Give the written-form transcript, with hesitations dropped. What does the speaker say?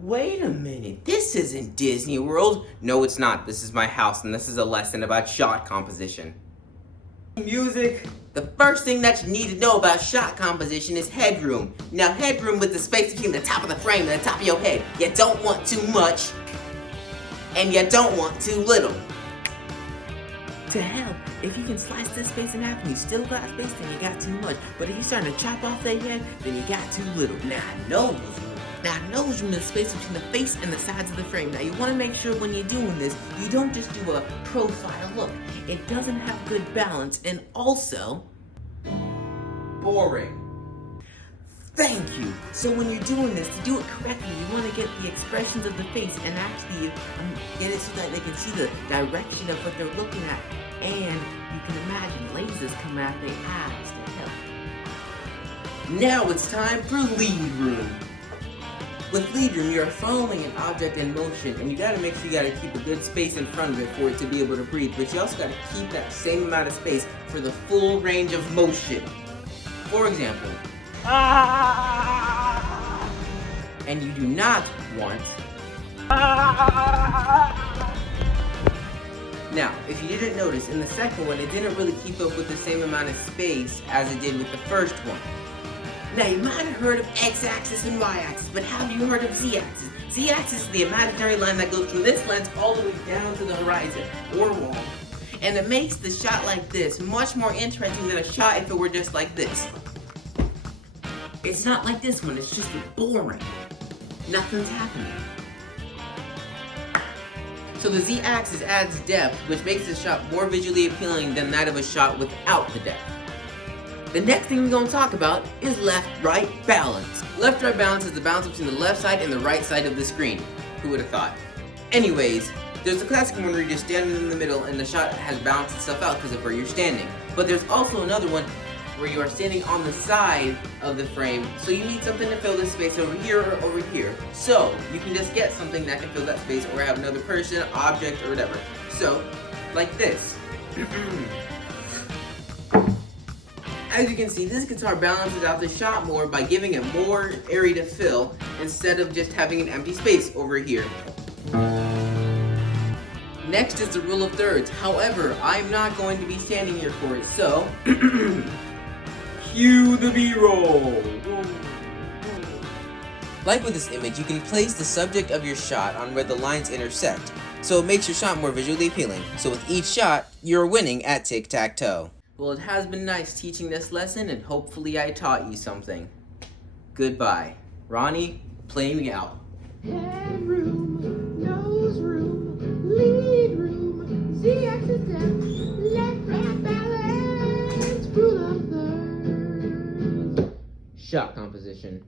Wait a minute, this isn't Disney World. No, it's not. This is my house, and this is a lesson about shot composition. Music. The first thing that you need to know about shot composition is headroom. Now, headroom is the space between the top of the frame and the top of your head. You don't want too much, and you don't want too little. To help, if you can slice this space in half and you still got space, then you got too much. But if you're starting to chop off their head, then you got too little. Now, nose room is the space between the face and the sides of the frame. Now, you want to make sure when you're doing this, you don't just do a profile look. It doesn't have good balance, and also boring. Thank you. So when you're doing this, to do it correctly, you want to get the expressions of the face and actually get it so that they can see the direction of what they're looking at. And you can imagine lasers come out their eyes to help. Now it's time for lead room. With lead room, you're following an object in motion, and you gotta make sure you gotta keep a good space in front of it for it to be able to breathe, but you also gotta keep that same amount of space for the full range of motion. For example, and you do not want. Now, if you didn't notice, in the second one, it didn't really keep up with the same amount of space as it did with the first one. Now, you might have heard of x-axis and y-axis, but have you heard of z-axis? Z-axis is the imaginary line that goes from this lens all the way down to the horizon, or wall. And it makes the shot like this much more interesting than a shot if it were just like this. It's not like this one, it's just boring. Nothing's happening. So the z-axis adds depth, which makes the shot more visually appealing than that of a shot without the depth. The next thing we're going to talk about is left-right balance. Left-right balance is the balance between the left side and the right side of the screen. Who would have thought? Anyways, there's the classic one where you're just standing in the middle and the shot has balanced itself out because of where you're standing. But there's also another one where you are standing on the side of the frame, so you need something to fill this space over here or over here. So you can just get something that can fill that space, or have another person, object, or whatever. So, like this. As you can see, this guitar balances out the shot more by giving it more area to fill instead of just having an empty space over here. Next is the rule of thirds. However, I'm not going to be standing here for it, so cue the B-roll. Like with this image, you can place the subject of your shot on where the lines intersect, so it makes your shot more visually appealing. So with each shot, you're winning at tic-tac-toe. Well, it has been nice teaching this lesson, and hopefully I taught you something. Goodbye. Ronnie, play me out. Headroom, nose room, lead room, z-axis depth, left-right balance, rule of thirds. Shot composition.